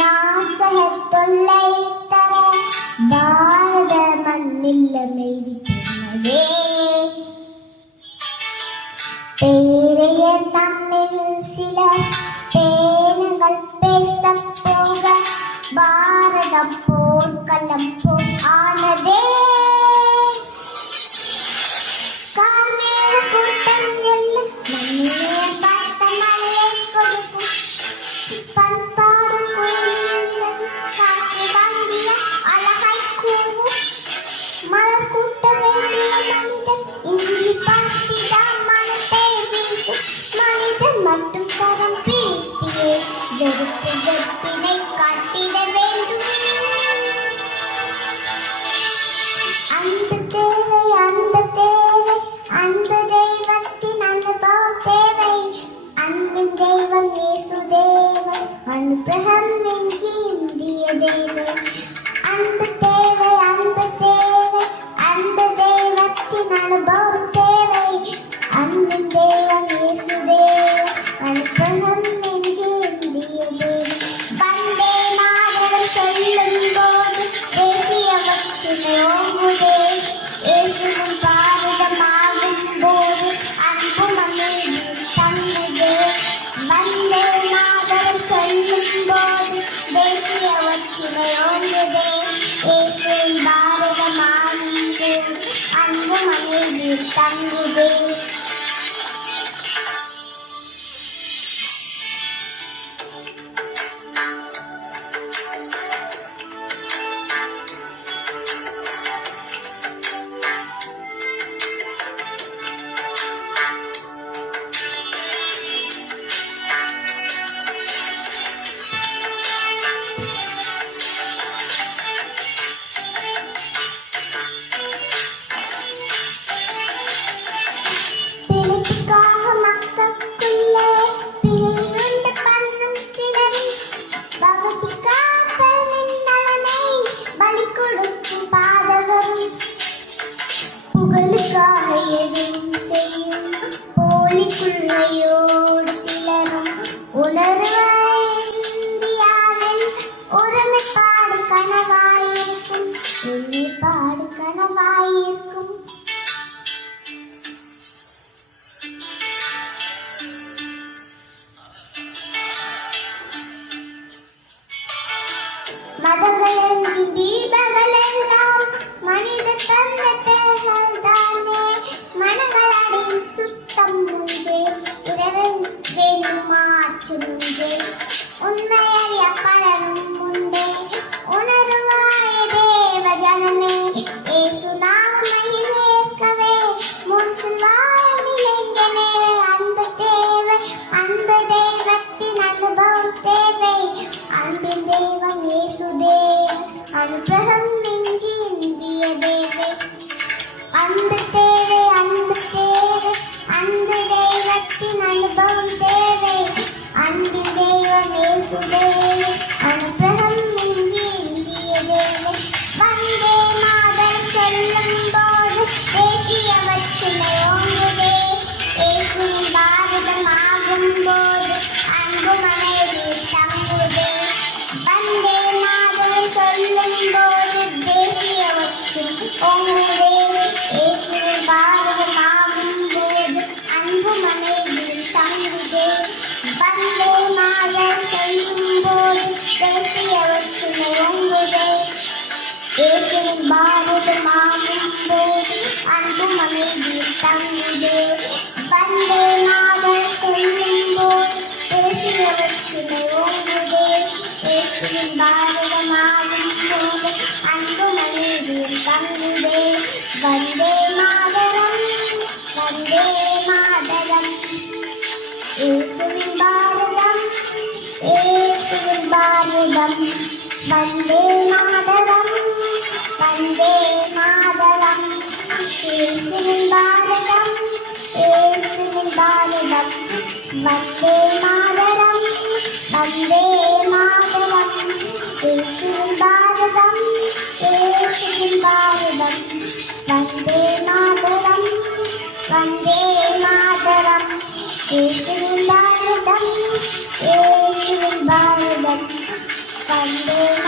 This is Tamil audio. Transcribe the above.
നാസഹത്തൊള്ളൈ തര ഭാരത മണ്ണില്ലമെഴുതിക്കുന്നതേ പേരയ തമ്മിൽ ചില പേനകൾ പേസപ്പോക ഭാരതം പോർക്കലം പോ ആനതേ மட்டும் கரம் பிரித்தியே வெறுப்பு வெப்பினை காட்டிட வேண்டும். அந்த தேவை அந்த தேவை அந்த தெய்வத்தின் அனுபவம் தேவை. அன்பின் தெய்வம் இயேசு தேவை அனுகிரகம் வெஞ்சி இந்திய தேவை. அந்த தேவை அந்த தேவை அந்த தெய்வத்தின் அனுபவம் தேவை. அன்பின் தெய்வம் இயேசு தேவை அனுகிரகம் வெஞ்சி இந்திய தேவை. வந்தே மாதரம் செல்லும் போது தேசிய பட்சினை ஓங்குதே. இயேசுவின் பாரதமாகும் போது அன்பும் அமைதி தங்குதே. வந்தே மாதரம் செல்லும் போது தேசிய பட்சினை ஓங்குதே. இயேசுவின் பாரதமாகும் போது அன்பும் அமைதி தங்குதே. போலிக்குள்ளையோடு சிலரும் உணர்வாயில் ஒருமைப்பாடு கனவாயிருக்கும். ஒருமைப்பாடு கனவாயிருக்கும். மதங்கள் என்று தீபங்கள் எல்லாம் மனித தந்த பெயர்கள் தானே. மனங்களடின் சுத்தம் முன்பே உறவும் வேணும் மாற்று முன்பே. உண்மையறிய பலரும் உண்டே உணர்வாய தேவ ஜனமே. ஏசு நாமமேற்கவே மூன்றில் வாழும் இளைஞனே. அந்த தேவை அந்த தெய்வத்தின் அனுபவம் தேவை. அன்பின் தெய்வம் இயேசு தேவன் அனுகிரகம் மிஞ்சி இந்திய தேவை. அந்த தேவை அந்த தேவை அந்த தெய்வத்தின் அனுபவம் தேவை. அன்பின் தெய்வம் இயேசு தேவன் அனுகிரகம் மிஞ்சி இந்திய தேவை. வந்தே மாதரம் செல்லும் போது தேசிய பட்சினை ஓங்குதே. இயேசுவின் பாரதம் ஆகும் போது அன்பும் அமைதி தங்குதே. வந்தே மாதரம் செல்லும் போது தேசிய பட்சினை ஓங்குதே. இயேசுவின் பாரதம் ஆகும் போது அன்பும் அமைதி தங்குதே. வந்தே மாதரம் செல்லும் போது தேசிய பட்சினை ஓங்குதே. இயேசுவின் பாரதம் ஆகும் போது அன்பும் அமைதி தங்குதே. வந்தே மாதரம் செல்லும் போது தேசிய பட்சினை ஓங்குதே. இயேசுவின் பாரதம் ஆகும் போது அன்பும் அமைதி தங்குதே. வந்தே மாதரம் வந்தே மாதரம் இயேசுவின் பாரதம் இயேசுவின் பாரதம். வந்தே மாதரம் வந்தே மாதரம் இயேசுவின் பாரதம் இயேசுவின் பாரதம். வந்தே மாதரம் வந்தே மாதரம் இயேசுவின் பாரதம் இயேசுவின் பாரதம். வந்தே மாதரம் வந்தே மாதரம் இயேசுவின் பாரதம் இயேசுவின் பாரதம். വന്ദേ